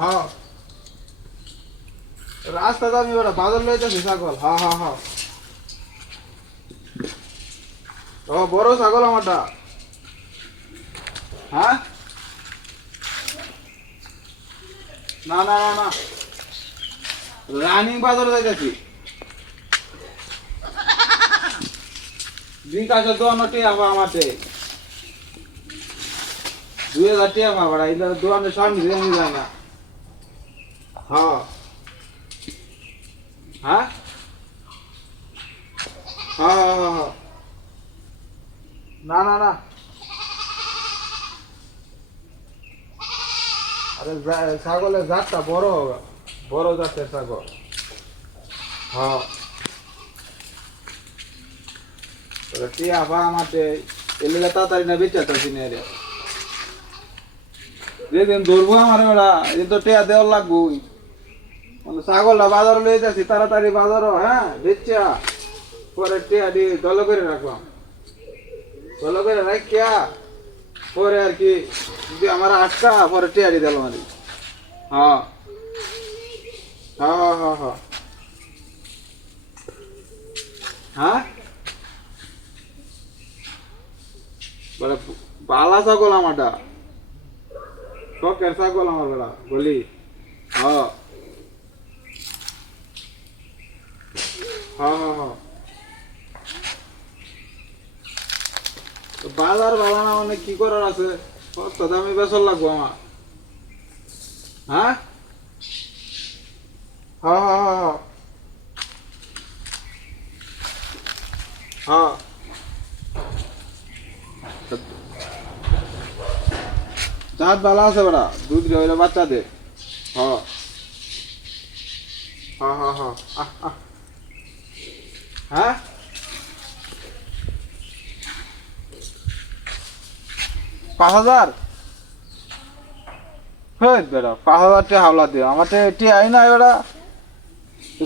হ্যাঁ রাস্তা তো আমি ওরা বাজার লইতেছি ছাগল। হ্যাঁ হ্যাঁ হ্যাঁ ও বড় ছাগল আমারটা। হ্যাঁ না না না না রানিং বাজারে যাইতেছি। বিকাশে দোয়ানো টিয়া পা আমাতে 2000 টিয়া পা ভাড়া এটা দোয়ানের সামনে দিয়ে আমি যাই না। হ্যাঁ হ্যাঁ হ্যাঁ হ্যাঁ হ্যাঁ হ্যাঁ। না না না আরে ছাগলের জাতটা বড় হবে, বড় জাতের ছাগল। হ্যাঁ টিয়া পা আমাতে এলে তাড়াতাড়ি না বেঁচে থাকি না রে। যেদিন ধরবো আমার ওরা এ তো টিয়া দেওয়ার লাগবো। মানে ছাগলটা বাজারে লয়ে যাচ্ছি তাড়াতাড়ি বাজারও, হ্যাঁ বেচা পরে টিয়া দিয়ে দল করে রাখলাম। দল করে রাখিয়া পরে আর কি যদি আমার আটকা পরে টিয়া দিয়ে দিলাম আর কি। হ্যাঁ হ্যাঁ হ্যাঁ হ্যাঁ হ্যাঁ হ্যাঁ বলে বালা ছাগল আমারটা, শখের ছাগল আমার বেড়া বলি। হ্যাঁ হ্যাঁ হ্যাঁ হ্যাঁ তো বাজার ভালো না মানে কি করার আছে, সস্তা দামে বেচর লাগবো আমার। হ্যাঁ হ্যাঁ হ্যাঁ হ্যাঁ হ্যাঁ হ্যাঁ জাত ভালো আছে বেড়া, দুধ হইলে বাচ্চা দে। হ্যাঁ হ্যাঁ হ্যাঁ হ্যাঁ হ্যাঁ 5000 হ্যাঁ বেড়া 5000 টাকা হাওলা দিও আমার টিয়া আই না বেড়া।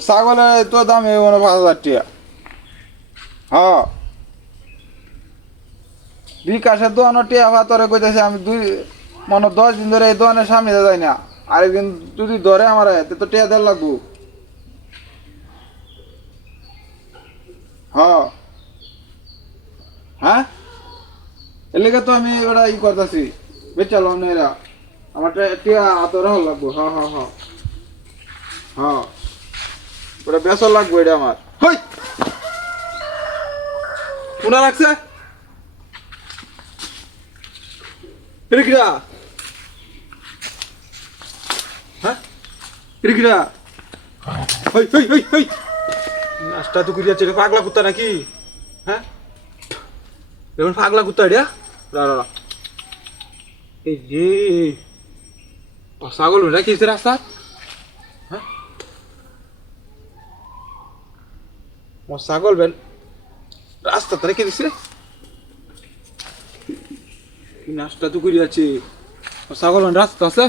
ছাগলের তো দাম এই মনে 5000 টাকা। হ্যাঁ বিকাশের দোকানও টিয়া ভাতরে কইতেছে আমি মনে 10 দিন ধরে এই দোকানের সামনে যাই না, আরেকদিন যদি ধরে আমার এতে তো টিয়া দেওয়ার লাগবো। হ্যাঁ হ্যাঁ এর লেগে তো আমি ওরা ই করতেছি বেচালাম না এরা আমার টিয়া হাতরে হল লাগবো। হ্যাঁ হ্যাঁ হ্যাঁ হ্যাঁ ওটা বেসর লাগবো এটা আমার। হই শোনা রাখছে রিকিরা। হ্যাঁ রিকিরা হই হই হই হই নাস্তা তো করিয়াছে রে পাগলা কুত্তা নাকি? হ্যাঁ এখন পাগলা কুত্তা এটা রা রা রা। এই যে ছাগল রাখিস রাস্তা। হ্যাঁ ও ছাগল বেন রাস্তাতে রেখে দিছে, নাস্তা তো করিয়াছে ছাগল রাস্তা আছে।